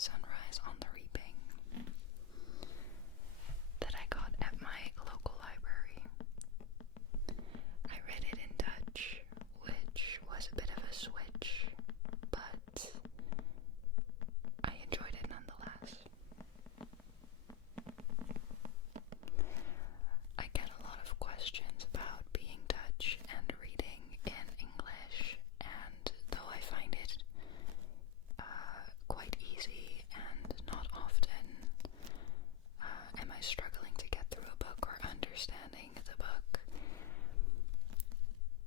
Sunrise on the Reaping that I got at my local library. I read it in Dutch, which was a bit of a switch, but I enjoyed it nonetheless. I get a lot of questions about being Dutch and reading in English, and though I find it quite easy and not often am I struggling to get through a book or understanding the book,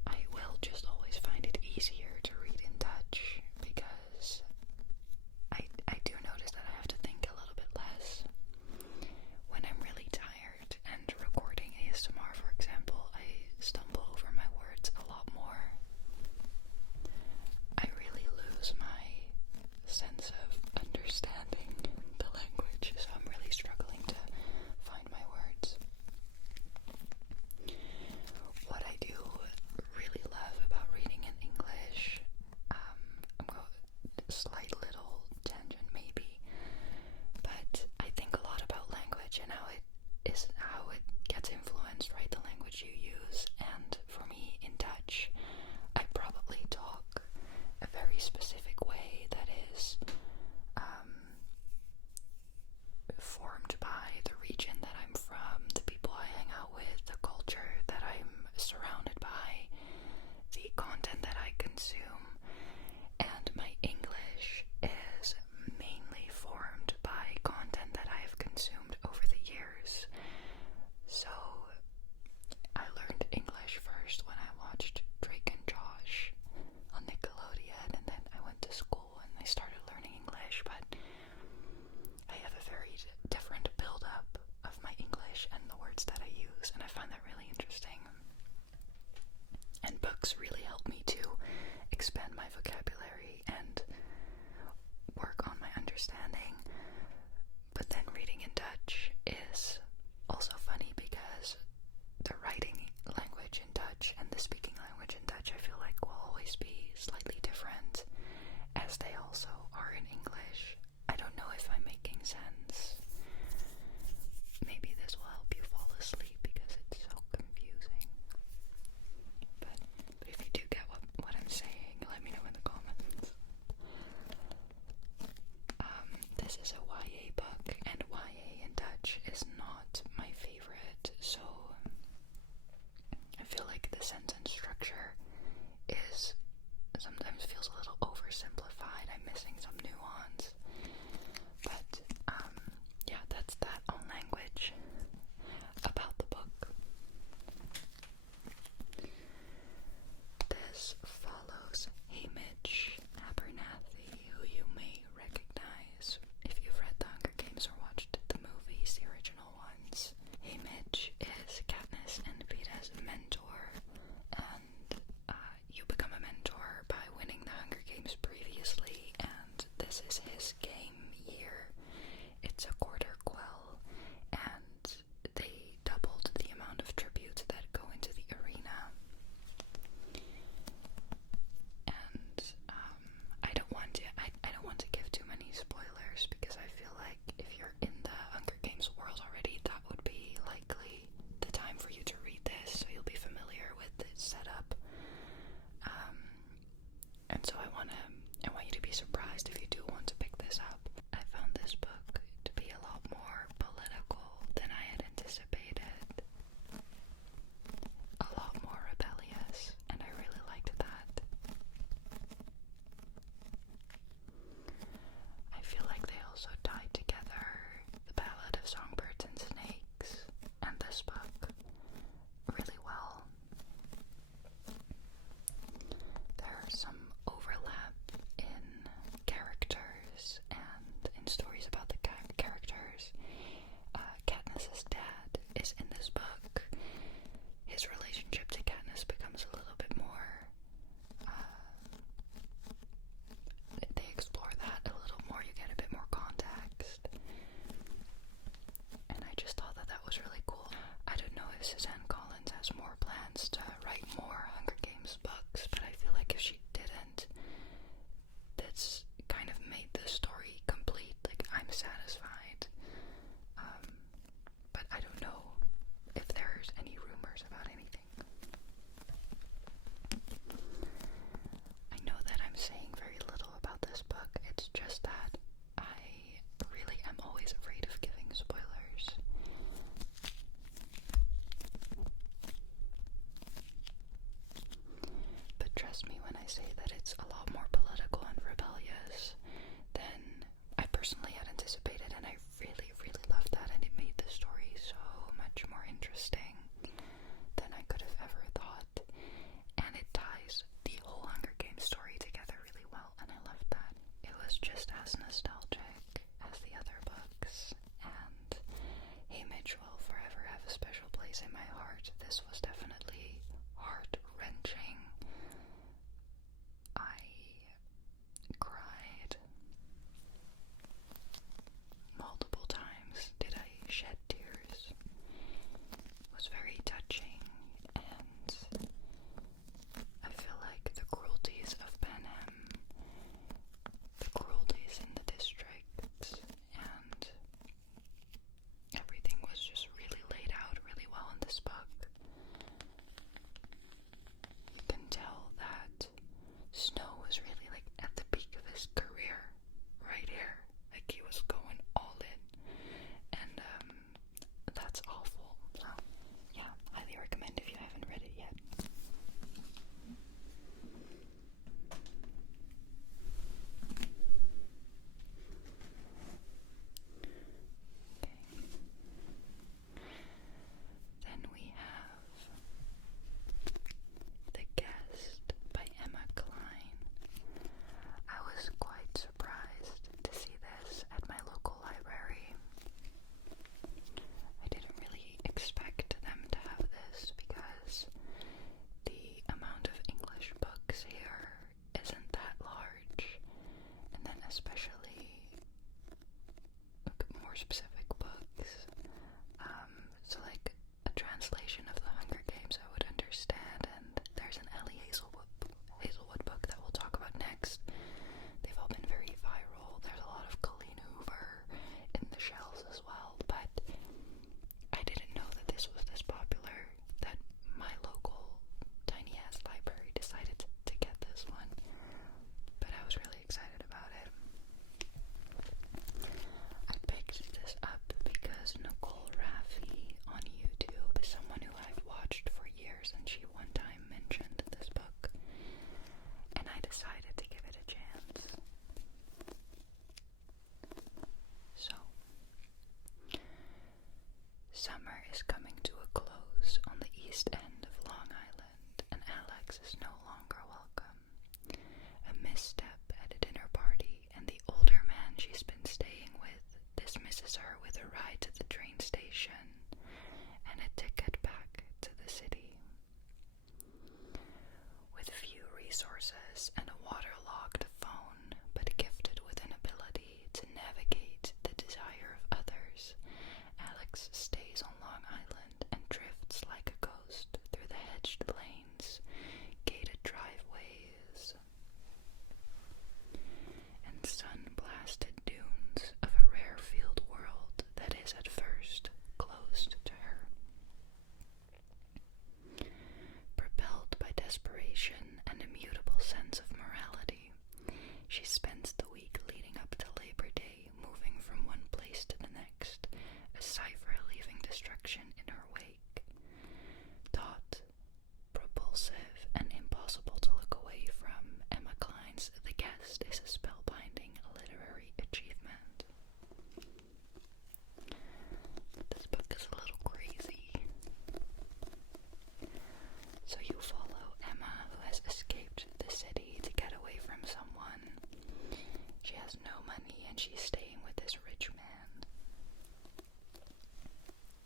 I will just always find it easier to read in Dutch because I do notice that I have to think a little bit less. When I'm really tired and recording ASMR, for example, I stumble over my words a lot more. I really lose my sense of understanding the language, so I'm really struggling to find my words. What I do really love about reading in English, I'm going a slight little tangent maybe, but I think a lot about language and how it gets influenced, right? The language you use, and for me in Dutch, I probably talk a very specific way that is formed by the region that I'm from, the people I hang out with, the culture that I'm surrounded by, the content that I consume, and my English is mainly formed by content that I have consumed over the years. So I learned English first when I watched Drake and Josh on Nickelodeon, and then I went to school and I started learning English, but I have a very different build-up of my English and the words that I use, and I find that really interesting. And books really help me to expand my vocabulary and work on my understanding. But then reading in Dutch is also funny because the writing language in Dutch and the speaking language in Dutch I feel like will always be slightly different, as they also are in English. I don't know if I'm making sense. Maybe this will help you fall asleep because it's so confusing. But if you do get what I'm saying, let me know in the comments. This is a YA book, and YA in Dutch is not my favorite, so I feel like the sentence structure sometimes feels a little oversimplified. I'm missing some nuance. But yeah, that's that on language. About the book. This follows Hamish Abernathy, who you may recognize if you've read The Hunger Games or watched the movies, the original ones. Hamish is Katniss and Peeta's mentor, and you become a mentor by winning the Hunger Games previously, and this is his game year. It's a quarter quell, and they doubled the amount of tributes that go into the arena. And I don't want to give too many spoilers because I feel like if you're in the Hunger Games world already, that would be likely the time for you to read this, so you'll be familiar with the setup. And so I want you to be surprised if you do want to pick this up. I found this book to be a lot more political than I had anticipated. A lot more rebellious, and I really liked that. I feel like they also tied together The Ballad of Songbirds and Snakes and this book really well. There's some overlap in characters and in stories about the characters. Katniss's dad is in this book. His relationship to Katniss becomes a little bit more they explore that a little more. You get a bit more context, and I just thought that was really cool. I don't know if Suzanne Collins has more plans to write more Hunger Games books, but I feel like if she didn't, that's kind of made the story complete. satisfied. But I don't know if there's any rumors about anything. I know that I'm saying very little about this book. It's just that I really am always afraid of giving spoilers. But trust me when I say that it's a lot more political and rebellious than I personally had anticipated, and I really, really loved that, and it made the story so much more interesting than I could have ever thought. And it ties the whole Hunger Games story together really well, and I loved that. It was just as nostalgic as the other books, and Haymitch will forever have a special place in my heart. This was definitely heart-wrenching. I cried multiple times. Did I shed tears? It was very touching, and I feel like the cruelties of Panem, the cruelties in the district, and everything was just really laid out really well in this book. You can tell that Snow was really like at the peak of his career right here. Like he was going all in, and that's awful. So yeah, highly recommend if you haven't read it yet. Okay. Then we have The Guest by Emma Cline. I was quite surprised to see this at my local library. I didn't really expect them to have this because the amount of English books here isn't that large, and then especially more specific books. So like a translation of The Hunger Games I would understand, and there's an Ellie Hazelwood book that we'll talk about next. They've all been very viral. There's a lot of Colleen Hoover in the shelves as well, but I didn't know that this was this popular, that my local tiny ass library decided to get this one. But I was really excited about it. I picked this up because Nicole Raffi on YouTube is someone who I've watched for years, and she one time mentioned this book, and I decided to give it a chance. So, summer is coming to a close on the east end of Long Island, and Alex is no longer welcome. A misstep at a dinner party, and the older man she's been staying with dismisses her with a ride to the train station and a ticket back to the city. With few resources and a waterlogged phone, but gifted with an ability to navigate the desire of others, Alex stays on Long Island and drifts like a ghost through the hedged lanes, gated driveways, and sun-blasted dunes of a rare-field world that is at first closed to her. Propelled by desperation and a mutable sense of morality, she spends the week leading up to Labor Day moving from one place to the next, a cipher leaving destruction in her wake. Taut, propulsive, and impossible to look away from, Emma Cline's The Guest is a spellbinding literary achievement. This book is a little crazy. So you follow Emma, who has escaped the city to get away from someone. She has no money and she's staying with this rich man.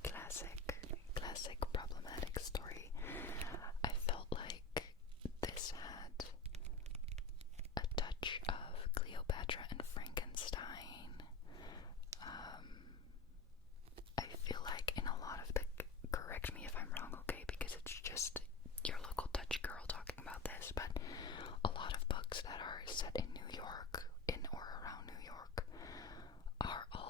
Classic problematic story. I felt like this had a touch of Cleopatra and Frankenstein. I feel like in a lot of the, correct me if I'm wrong, okay, because it's just your local Dutch girl talking about this, but a lot of books that are set in New York, in or around New York, are all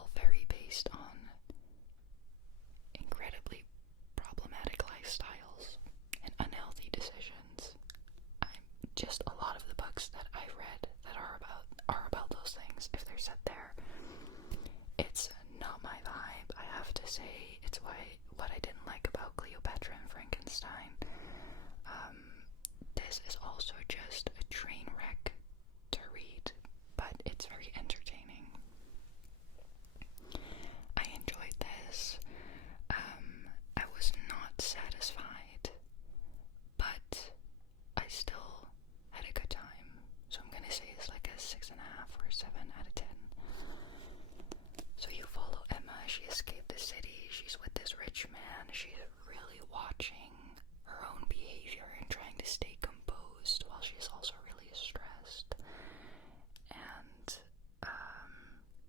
just a lot of the books that I read that are about those things, if they're set there. It's not my vibe, I have to say. It's what I didn't like about Cleopatra and Frankenstein. This is also just a train wreck to read, but it's very entertaining. I enjoyed this. I was not satisfied, but I still had a good time. So I'm gonna say it's like a 6.5 or 7 out of 10. So you follow Emma. She escaped the city. She's with this rich man. She's really watching her own behavior and trying to stay composed while she's also really stressed, and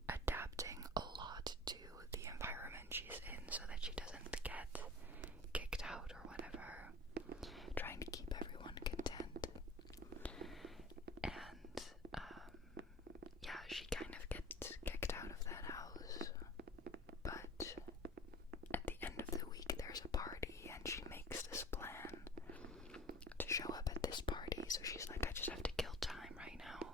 adapting a lot to the environment she's in so that she doesn't get kicked out or whatever, trying to keep everyone content. And yeah, she kind of gets kicked out of that house, but at the end of the week there's a party and she makes this plan to show up at this party. So she's like, I just have to kill time right now,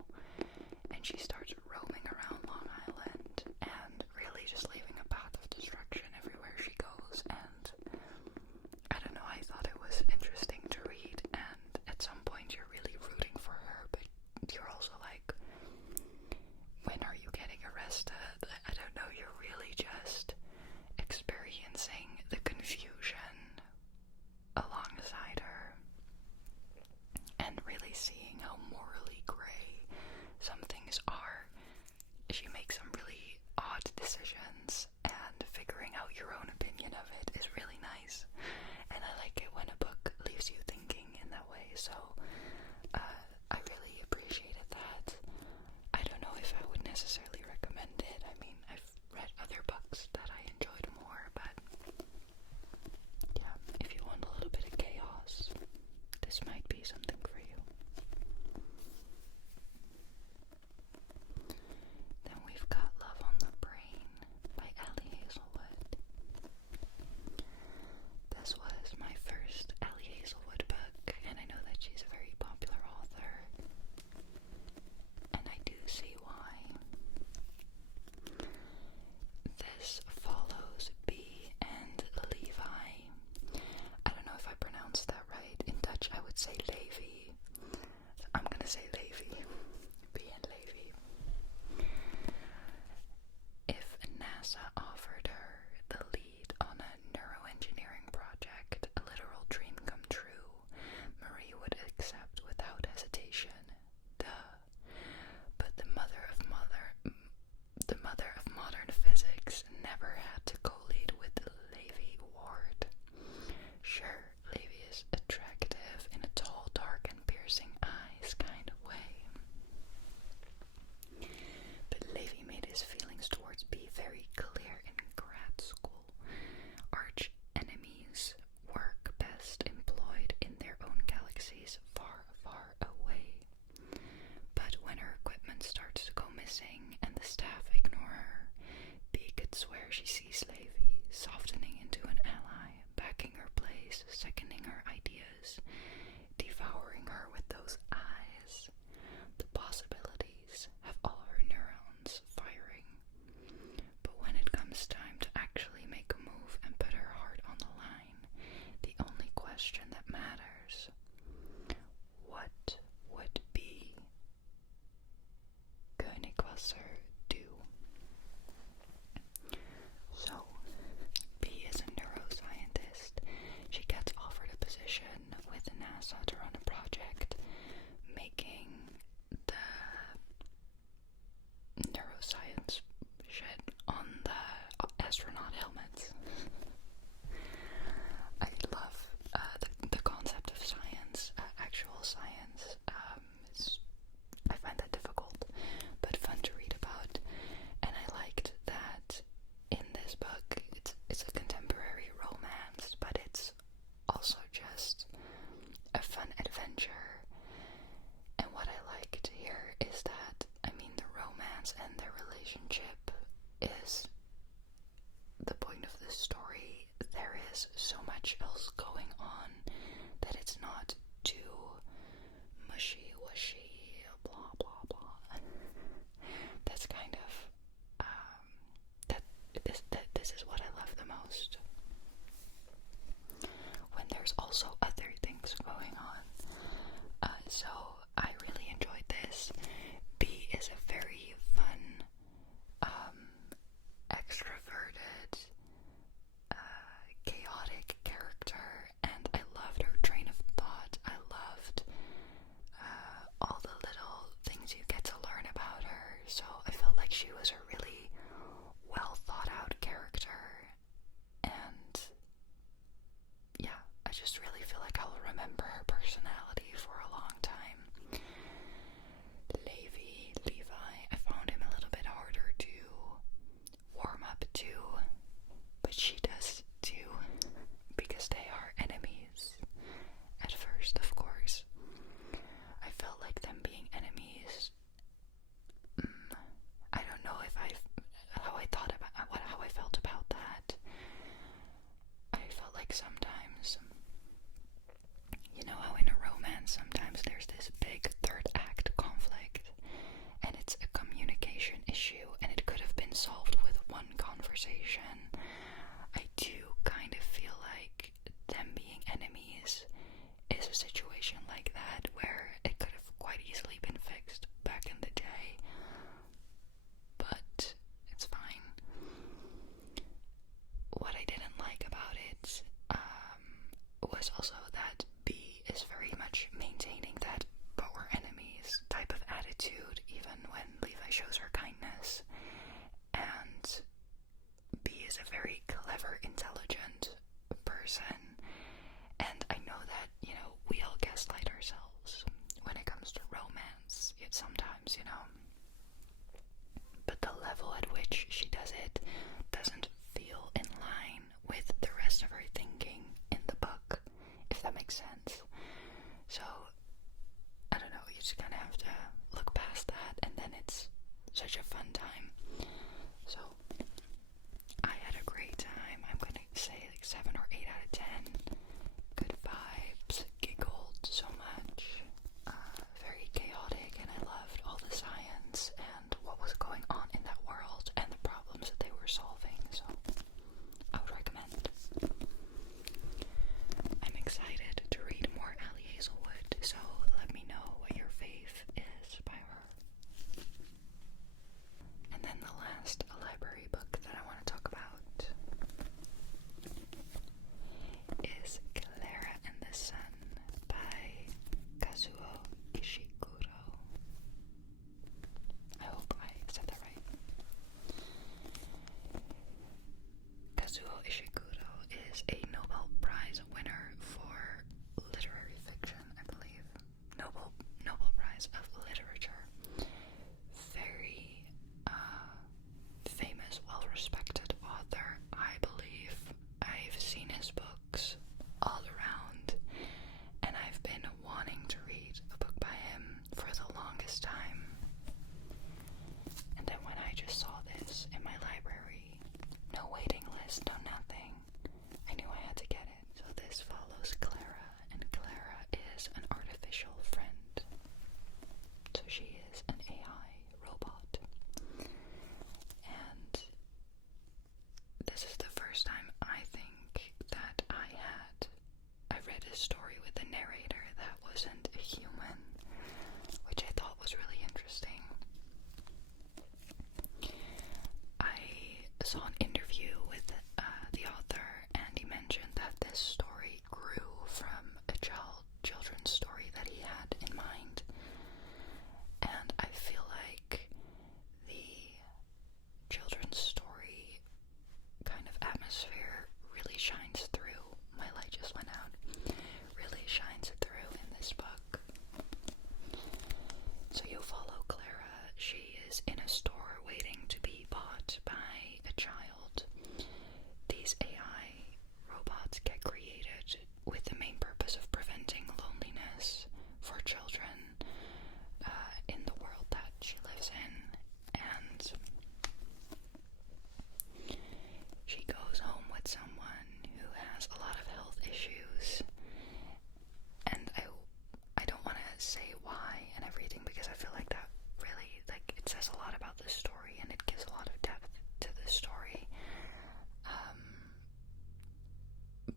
and she starts roaming around Long Island and really just leaving a path of destruction everywhere she goes. And I don't know, I thought it was interesting to read, and at some point you're really rooting for her, but you're also like, when are you getting arrested? I don't know, you're really just experiencing the confusion alongside her and really seeing how morally gray some things are. She makes some really odd decisions, and figuring out your own opinion of it is really nice, and I like it when a book leaves you thinking in that way. So I really appreciated that. I don't know if I would necessarily recommend it. I mean, I've read other books that I enjoyed more, but yeah, if you want a little bit of chaos, this might be something for you. Then we've got Love on the Brain by Ellie Hazelwood. This was my first Ellie Hazelwood book, and I know that she's a very popular author, and I do see why. This follows B and Levi. I don't know if I pronounced that right. In Dutch I would say Levi. I'm gonna say Levi. B and Levi. If NASA offered her the lead on a neuroengineering project, a literal dream come true, Marie would accept without hesitation. Duh. But the mother of modern physics never had to co-lead with Levi Ward. Sure, Levi is attractive in a tall, dark, and piercing eyes kind of way, but Levi made his feelings towards B very clear in grad school. Arch enemies work best employed in their own galaxies far, far away. But when her equipment starts to go missing and the staff ignore her, B could swear she sees Levi, softening into an ally, backing her place, seconding her ideas, devouring her with those eyes. The possibilities have all her neurons firing. But when it comes time to actually make a move and put her heart on the line, the only question that matters: what would B Königwasser do? So, B is a neuroscientist. She gets offered a position with NASA to run a project making the neuroscience shit on the astronaut helmets. I love the concept of science, actual science. I find that difficult, but fun to read about. And I liked that in this book, it's a contemporary romance, but it's also just a fun adventure. And what I liked here is that, I mean, the romance and their relationship is the point of the story. There is so much else going on that it's not too mushy exercise of literature. Very famous, well-respected author, I believe. I've seen his books all around, and I've been wanting to read a book by him for the longest time. And then when I just saw this in my library, no waiting list, no nothing, I knew I had to get it. So this follows Klara, and Klara is an artificial friend. So she is an AI robot. And this is the first time I think that I read a story with a narrator that wasn't a human, which I thought was really interesting. I saw an interview with the author, and he mentioned that this story grew from a children's story that he had in mind. And I feel like the children's story kind of atmosphere really shines through. My light just went out. Really shines through in this book. So you follow Klara. She is in a store waiting to be bought by a child. These AI robots get created with the main purpose of preventing loneliness for children in the world that she lives in. And she goes home with someone who has a lot of health issues. And I don't want to say why and everything, because I feel like that really, like, it says a lot about the story, and it gives a lot of depth to the story.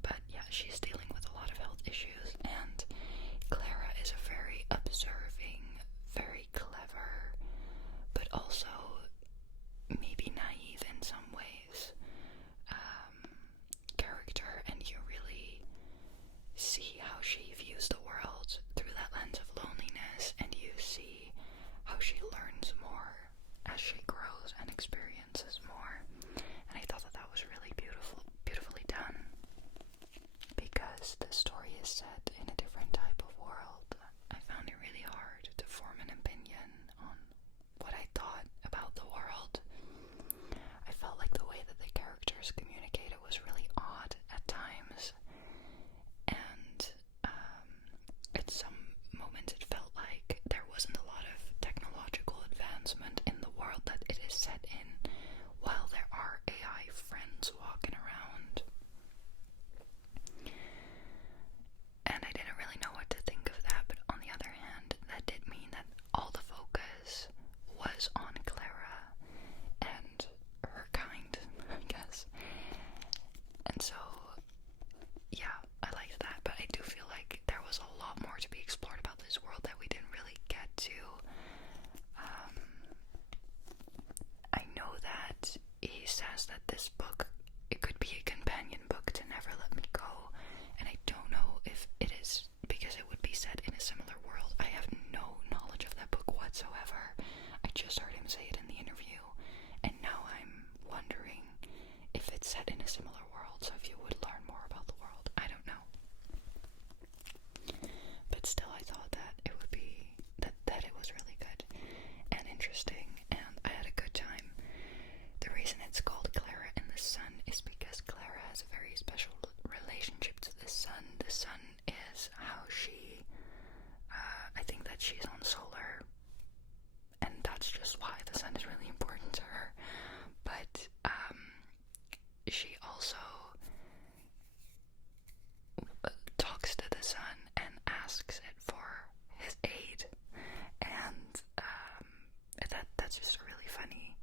But yeah, she's dealing with a lot of health issues, and Klara is a very observing, very clever, but also maybe naive in some ways, character, and you really see how she views the world through that lens of loneliness, and you see how she learns more as she grows and experiences more. And I thought that that was really beautifully done, because the story is set in a different type of world. I found it really hard to form an opinion on what I thought about the world. I felt like the way that the characters communicated was really odd at times, and at some moments it felt like there wasn't a lot of technological advancement in the world that it is set in, while there are AI friends walking around. And I didn't really know what to think of that, but on the other hand, that did mean that all the focus was on Klara and her kind, I guess. And so, yeah, I liked that, but I do feel like there was a lot more to be explored about this world that we didn't really get to. I know that he says that this book, it could be a companion book to Never Let Me Go, and I don't know if it is, because it would be set in a similar world. I have no knowledge of that book whatsoever. I just heard him say it in the interview, and now I'm wondering if it's set in a similar world, so if you would learn more about the world. I don't know. But still, I thought that it would be, that it was really good and interesting, and I had a good time. The reason it's called Klara in the Sun is because Klara has a very special relationship to the sun. The sun is how she, I think that she's on solar, and that's just why the sun is really important to her. But she also talks to the sun and asks it for his aid, and that's just a really funny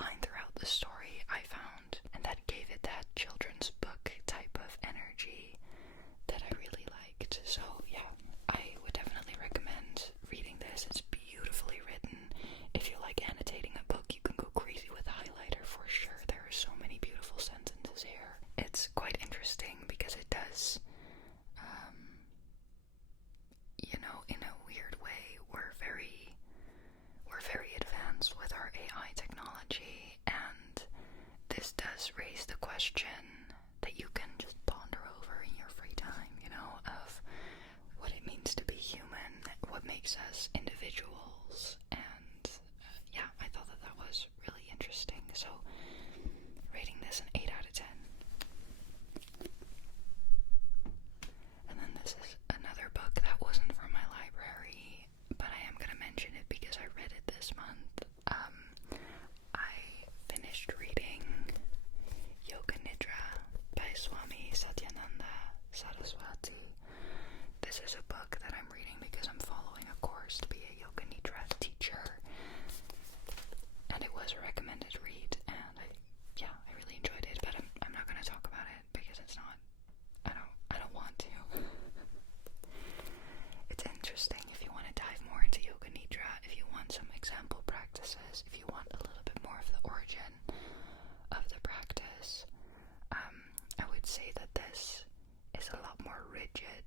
line throughout the story, I found, and that gave it that children's book type of energy that I really liked. So yeah, I would definitely recommend reading this. It's beautifully written. If you like annotating a book, you can go crazy with a highlighter for sure. There are so many beautiful sentences here. It's quite interesting because it does, in a weird way, we're very advanced with our AI technology, and this does raise the question that you can just ponder over in your free time, of what it means to be human, what makes us individuals Saraswati. This is a book that I'm reading because I'm following a course to be a yoga nidra teacher, and it was a recommended read, and I really enjoyed it, but I'm not going to talk about it because it's not, I don't want to. It's interesting if you want to dive more into yoga nidra, if you want some example practices, if you want a little bit more of the origin of the practice. I would say that this is a lot more rigid